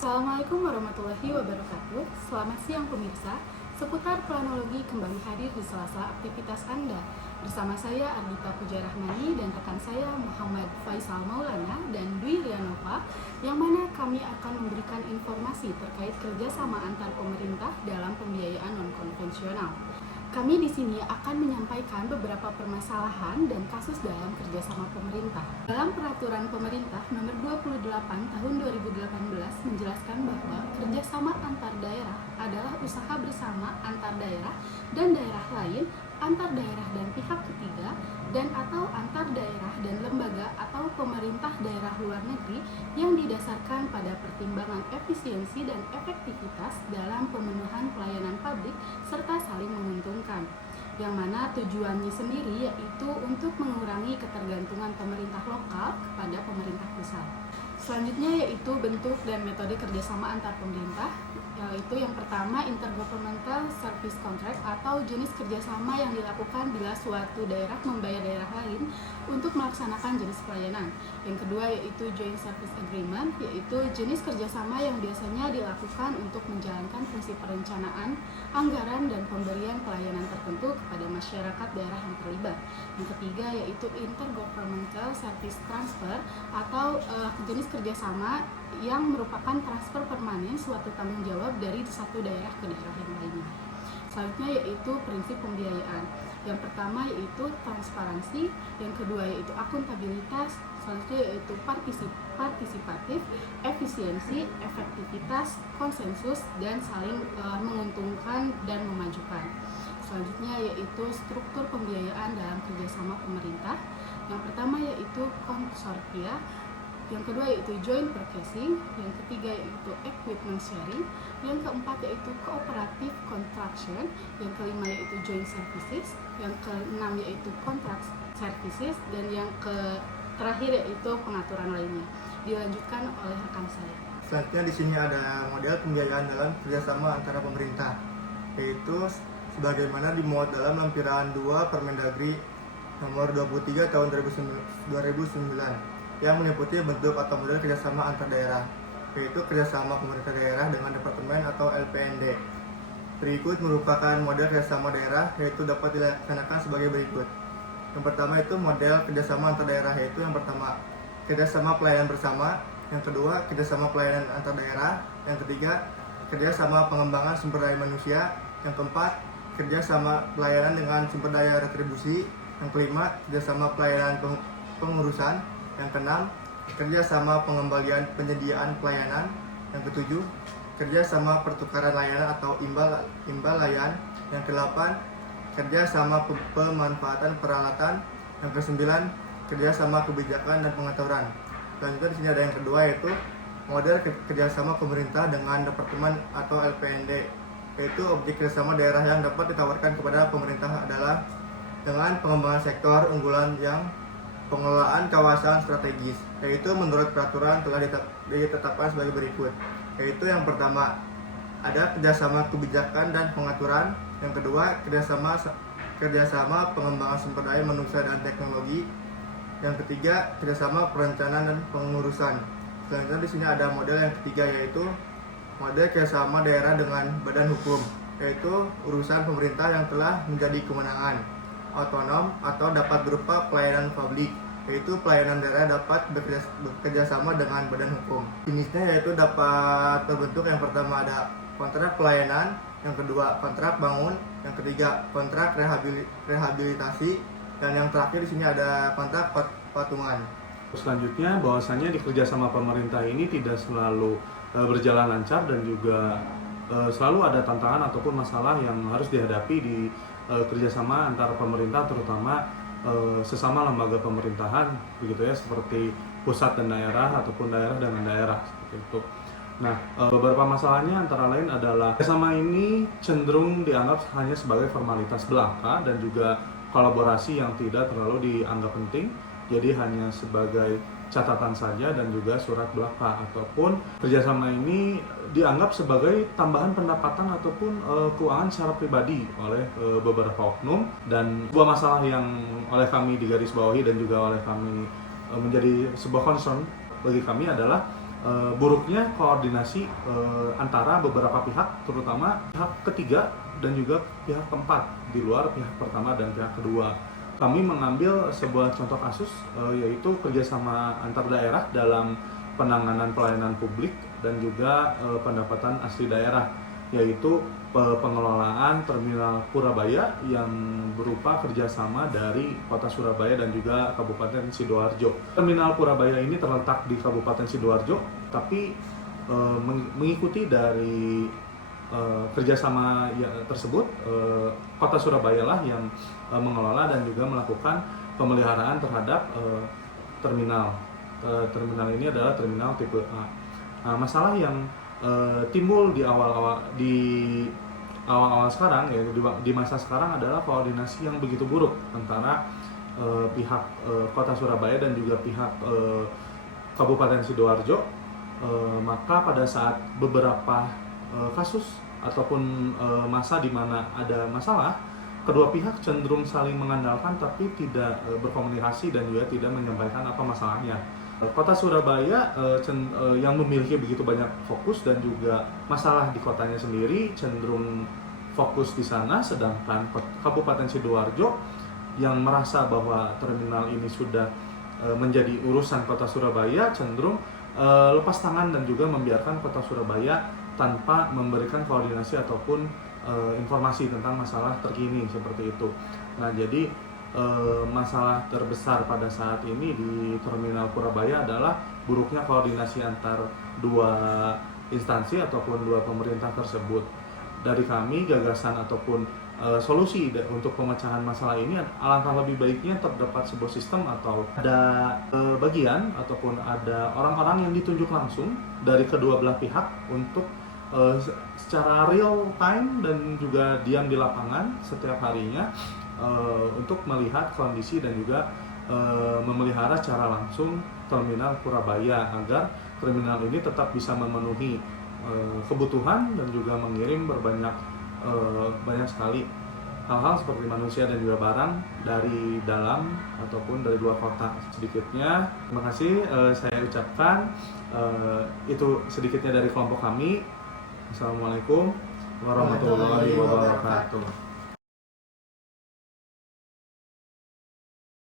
Assalamualaikum warahmatullahi wabarakatuh. Selamat siang pemirsa. Seputar planologi kembali hadir di sela-sela aktivitas Anda. Bersama saya Ardita Pujarahmani dan rekan saya Muhammad Faisal Maulana dan Dwi Rianova, yang mana kami akan memberikan informasi terkait kerjasama antar pemerintah dalam pembiayaan non-konvensional. Kami di sini akan menyampaikan beberapa permasalahan dan kasus dalam kerjasama pemerintah. Dalam peraturan pemerintah nomor 28 tahun 2018 menjelaskan bahwa kerjasama antar daerah adalah usaha bersama antar daerah dan daerah lain, antar daerah dan pihak ketiga, dan atau antar daerah dan lembaga atau pemerintah daerah luar negeri yang didasarkan pada pertimbangan efisiensi dan efektivitas dalam pemenuhan pelayanan publik serta saling menguntungkan, yang mana tujuannya sendiri yaitu untuk mengurangi ketergantungan pemerintah lokal kepada pemerintah pusat. Selanjutnya yaitu bentuk dan metode kerjasama antar pemerintah, yaitu yang pertama intergovernmental service contract atau jenis kerjasama yang dilakukan bila suatu daerah membayar daerah lain untuk melaksanakan jenis pelayanan. Yang kedua yaitu joint service agreement, yaitu jenis kerjasama yang biasanya dilakukan untuk menjalankan fungsi perencanaan, anggaran, dan pemberian pelayanan tertentu kepada masyarakat daerah yang terlibat. Yang ketiga yaitu intergovernmental service transfer atau jenis kerjasama yang merupakan transfer permanen suatu tanggung jawab dari satu daerah ke daerah yang lainnya. Selanjutnya yaitu prinsip pembiayaan. Yang pertama yaitu transparansi, yang kedua yaitu akuntabilitas, selanjutnya yaitu partisipatif, efisiensi, efektivitas, konsensus, dan saling menguntungkan dan memajukan. Selanjutnya yaitu struktur pembiayaan dalam kerjasama pemerintah. Yang pertama yaitu konsortia, yang kedua yaitu joint purchasing, yang ketiga yaitu equipment sharing, yang keempat yaitu cooperative contraction, yang kelima yaitu joint services, yang keenam yaitu contract services, dan yang terakhir yaitu pengaturan lainnya. Dilanjutkan oleh rekan saya. Selanjutnya di sini ada model pembiayaan dalam kerjasama antara pemerintah, yaitu sebagaimana dimuat dalam lampiran 2 Permendagri nomor 23 tahun 2009 yang meliputi bentuk atau model kerjasama antar daerah, yaitu kerjasama pemerintah daerah dengan departemen atau LPND. Berikut merupakan model kerjasama daerah, yaitu dapat dilaksanakan sebagai berikut. Yang pertama itu model kerjasama antar daerah, yaitu yang pertama kerjasama pelayanan bersama, yang kedua kerjasama pelayanan antar daerah, yang ketiga kerjasama pengembangan sumber daya manusia, yang keempat kerjasama pelayanan dengan sumber daya retribusi, yang kelima kerjasama pelayanan pengurusan, yang keenam kerjasama pengembalian penyediaan pelayanan, yang ketujuh kerjasama pertukaran layanan atau imbal layan, yang kedelapan kerjasama pemanfaatan peralatan, yang kesembilan kerjasama kebijakan dan pengaturan. Selanjutnya di sini ada yang kedua yaitu model kerjasama pemerintah dengan departemen atau LPND, yaitu objek kerjasama daerah yang dapat ditawarkan kepada pemerintah adalah dengan pengembangan sektor unggulan yang pengelolaan kawasan strategis, yaitu menurut peraturan telah ditetapkan sebagai berikut, yaitu yang pertama ada kerjasama kebijakan dan pengaturan, yang kedua kerjasama pengembangan sumber daya manusia dan teknologi, yang ketiga kerjasama perencanaan dan pengurusan. Selanjutnya di sini ada model yang ketiga yaitu model kerjasama daerah dengan badan hukum, yaitu urusan pemerintah yang telah menjadi kewenangan otonom atau dapat berupa pelayanan publik, yaitu pelayanan daerah dapat bekerja sama dengan badan hukum. Jenisnya yaitu dapat terbentuk yang pertama ada kontrak pelayanan, yang kedua kontrak bangun, yang ketiga kontrak rehabilitasi, dan yang terakhir di sini ada kontrak patungan. Selanjutnya bahwasannya di kerjasama pemerintah ini tidak selalu berjalan lancar dan juga selalu ada tantangan ataupun masalah yang harus dihadapi di kerjasama antara pemerintah, terutama sesama lembaga pemerintahan, begitu ya, seperti pusat dan daerah ataupun daerah dengan daerah seperti itu. Nah, beberapa masalahnya antara lain adalah kerjasama ini cenderung dianggap hanya sebagai formalitas belaka dan juga kolaborasi yang tidak terlalu dianggap penting, jadi hanya sebagai catatan saja dan juga surat belaka, ataupun kerjasama ini dianggap sebagai tambahan pendapatan ataupun keuangan secara pribadi oleh beberapa oknum. Dan sebuah masalah yang oleh kami digarisbawahi dan juga oleh kami menjadi sebuah concern bagi kami adalah buruknya koordinasi antara beberapa pihak, terutama pihak ketiga dan juga pihak keempat di luar pihak pertama dan pihak kedua. Kami mengambil sebuah contoh kasus yaitu kerjasama antar daerah dalam penanganan pelayanan publik dan juga pendapatan asli daerah, yaitu pengelolaan Terminal Purabaya yang berupa kerjasama dari Kota Surabaya dan juga Kabupaten Sidoarjo. Terminal Purabaya ini terletak di Kabupaten Sidoarjo, tapi mengikuti dari kerjasama tersebut, Kota Surabaya lah yang mengelola dan juga melakukan pemeliharaan terhadap terminal. Terminal ini adalah terminal tipe A. Nah, masalah yang timbul di awal-awal sekarang, ya di masa sekarang adalah koordinasi yang begitu buruk antara pihak Kota Surabaya dan juga pihak Kabupaten Sidoarjo. Maka pada saat beberapa kasus ataupun masa di mana ada masalah, kedua pihak cenderung saling mengandalkan tapi tidak berkomunikasi dan juga tidak menyampaikan apa masalahnya. Kota Surabaya yang memiliki begitu banyak fokus dan juga masalah di kotanya sendiri cenderung fokus di sana, sedangkan Kabupaten Sidoarjo yang merasa bahwa terminal ini sudah menjadi urusan Kota Surabaya cenderung lepas tangan dan juga membiarkan Kota Surabaya tanpa memberikan koordinasi ataupun informasi tentang masalah terkini seperti itu. Nah, jadi masalah terbesar pada saat ini di Terminal Purabaya adalah buruknya koordinasi antar dua instansi ataupun dua pemerintah tersebut. Dari kami, gagasan ataupun solusi untuk pemecahan masalah ini, alangkah lebih baiknya terdapat sebuah sistem atau ada bagian ataupun ada orang-orang yang ditunjuk langsung dari kedua belah pihak untuk secara real time dan juga diam di lapangan setiap harinya untuk melihat kondisi dan juga memelihara secara langsung Terminal Purabaya agar terminal ini tetap bisa memenuhi kebutuhan dan juga mengirim banyak sekali hal-hal seperti manusia dan juga barang dari dalam ataupun dari luar kota. Sedikitnya, terima kasih saya ucapkan. Itu sedikitnya dari kelompok kami. Assalamualaikum warahmatullahi wabarakatuh.